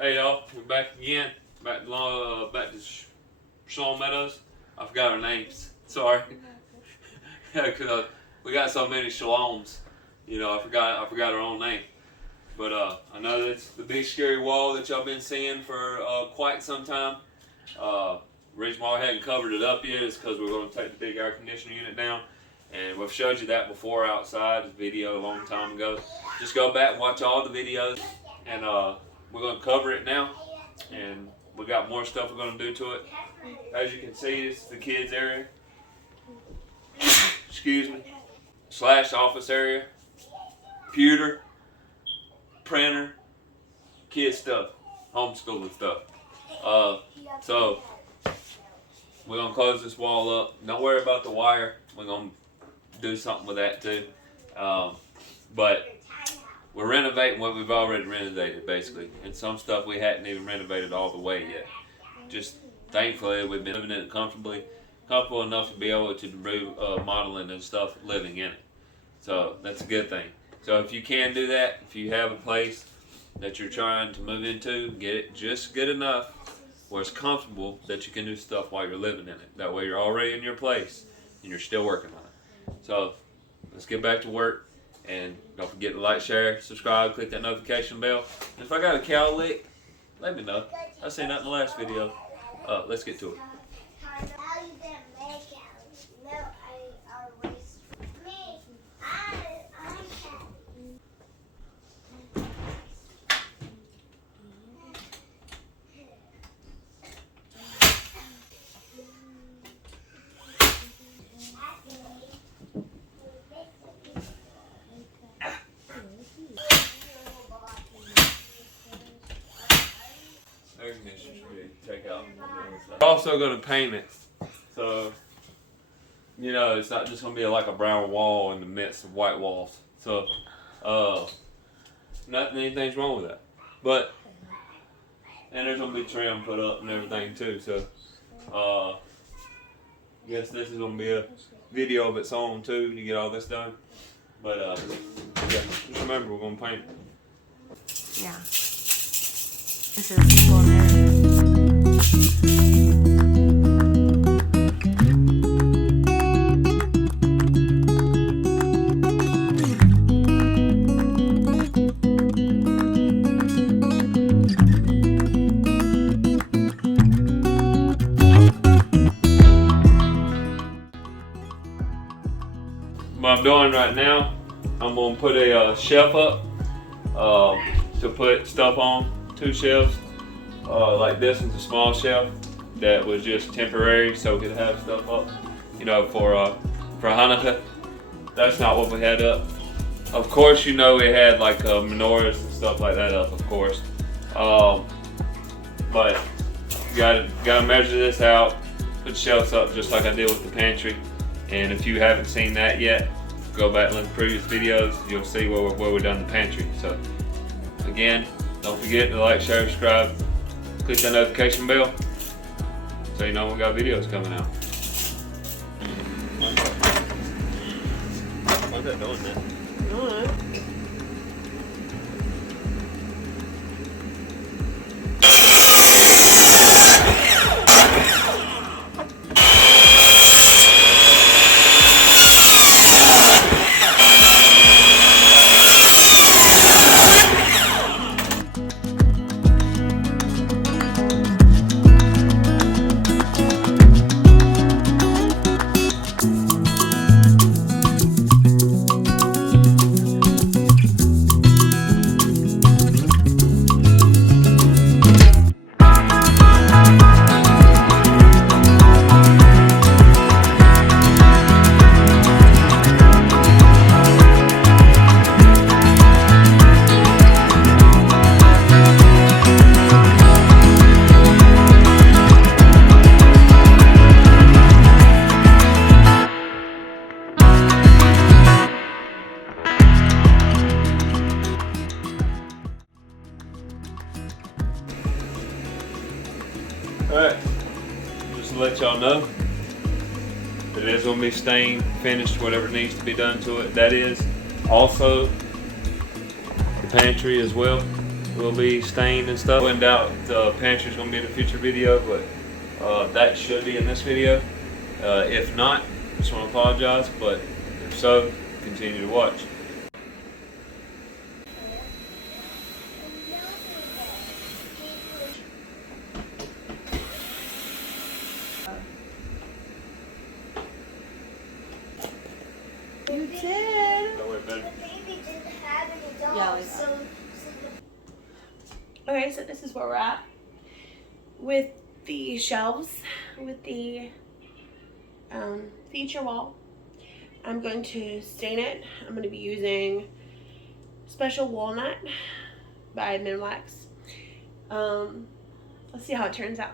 Hey y'all, we're back again. Back to Shalom Meadows. I forgot our names. Sorry. Cause we got so many Shaloms. I forgot our own name. But I know that's the big scary wall that y'all been seeing for quite some time. Reason why we hadn't covered it up yet is because we're going to take the big air conditioner unit down. And we've showed you that before outside, this video a long time ago. Just go back and watch all the videos, and we're going to cover it now. And we got more stuff we're going to do to it. As you can see, this is the kids area. Excuse me. / office area. Computer. Printer. Kid stuff. Homeschooling stuff. So we're going to close this wall up. Don't worry about the wire. We're going to do something with that too. But we're renovating what we've already renovated, basically. And some stuff we hadn't even renovated all the way yet. Just thankfully we've been living in it comfortable enough to be able to do modeling and stuff living in it. So that's a good thing. So if you can do that, if you have a place that you're trying to move into, get it just good enough where it's comfortable that you can do stuff while you're living in it. That way you're already in your place and you're still working on it. So let's get back to work, and don't forget to like, share, subscribe, click that notification bell. And if I got a cow lick, let me know. I seen that in the last video. Let's get to it. We're also going to paint it, so it's not just going to be like a brown wall in the midst of white walls. So anything's wrong with that. But and there's going to be trim put up and everything too. So I guess this is going to be a video of its own too to get all this done. But yeah, just remember we're going to paint it. Yeah. This is cool there. What I'm doing right now, I'm going to put a shelf up to put stuff on. 2 shelves. Like this is a small shelf that was just temporary so we could have stuff up, for Hanukkah. That's not what we had up. Of course, we had like menorahs and stuff like that up, of course. But you gotta measure this out, put shelves up just like I did with the pantry. And if you haven't seen that yet, go back and look at previous videos. You'll see where we've done the pantry. So again, don't forget to like, share, subscribe, click that notification bell so you know when we got videos coming out. Why's that doing that? I don't know. Alright, just to let y'all know, it is going to be stained, finished, whatever needs to be done to it. That is also the pantry as well. will be stained and stuff. When in doubt, the pantry's gonna be in a future video, but that should be in this video. If not, just want to apologize, but if so, continue to watch. You did. Go away, baby. The baby didn't have any dolls, Yeah, like that. Okay, so this is where we're at with the shelves, with the feature wall. I'm going to stain it. I'm going to be using Special Walnut by Minwax. Let's see how it turns out.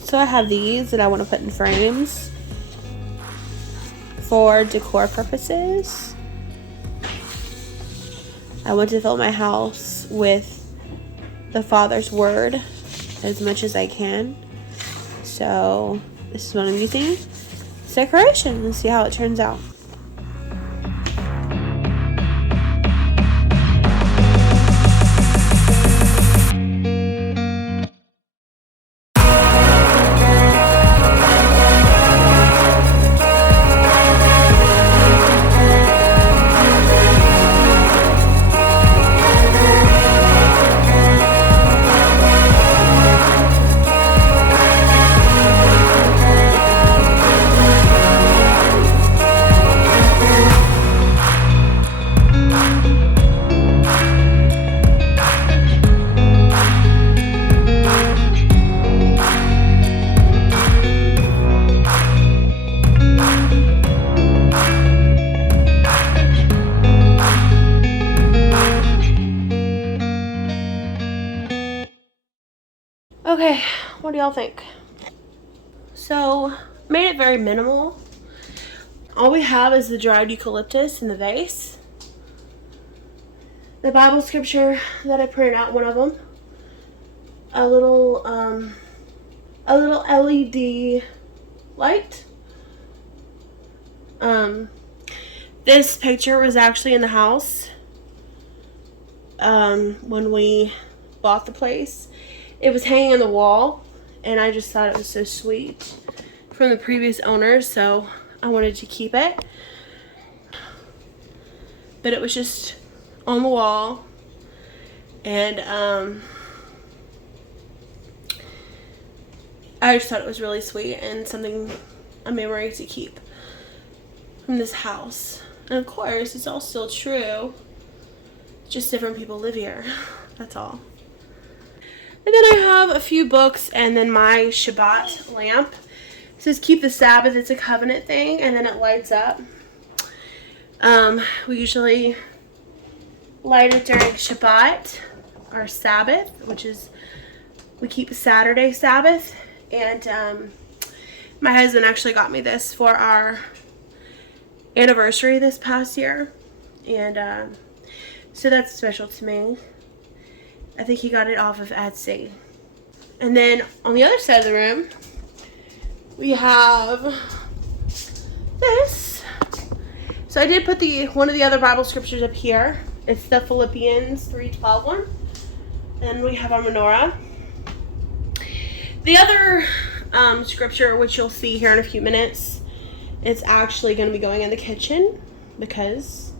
So I have these that I want to put in frames for decor purposes. I want to fill my house with the Father's Word as much as I can. So this is what I'm using. It's decoration. Let's see how it turns out. Okay, what do y'all think? So, made it very minimal. All we have is the dried eucalyptus in the vase. The Bible scripture that I printed out, one of them. A little LED light. This picture was actually in the house when we bought the place. It was hanging on the wall, and I just thought it was so sweet from the previous owners, so I wanted to keep it. But it was just on the wall, and I just thought it was really sweet and a memory to keep from this house. And of course, it's all still true. Just different people live here. That's all. And then I have a few books and then my Shabbat lamp. It says keep the Sabbath. It's a covenant thing, and then it lights up. We usually light it during Shabbat or Sabbath, which is we keep Saturday Sabbath, and my husband actually got me this for our anniversary this past year, and so that's special to me. I think he got it off of Etsy. And then on the other side of the room, we have this. So I did put one of the other Bible scriptures up here. It's the Philippians 3:12 one. And we have our menorah. The other scripture, which you'll see here in a few minutes, it's actually going to be going in the kitchen because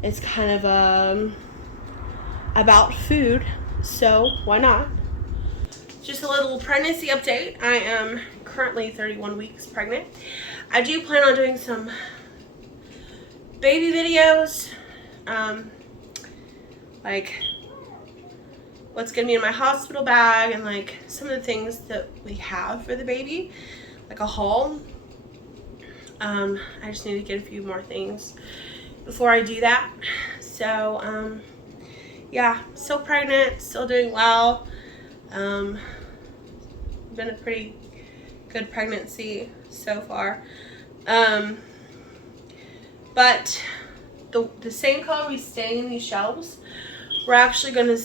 it's kind of about food. So why not? Just a little pregnancy update. I am currently 31 weeks pregnant. I do plan on doing some baby videos, like what's gonna be in my hospital bag and like some of the things that we have for the baby, like a haul. I just need to get a few more things before I do that. So yeah, still pregnant, still doing well. Been a pretty good pregnancy so far. But the same color we stain these shelves, we're actually going to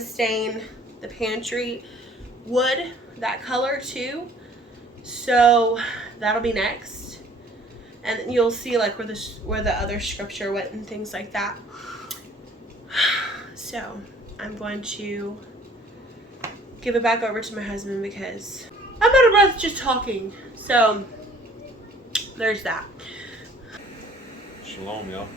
stain the pantry wood that color too. So that'll be next. And you'll see like where the other scripture went and things like that. So I'm going to give it back over to my husband because I'm out of breath just talking. So there's that. Shalom, y'all.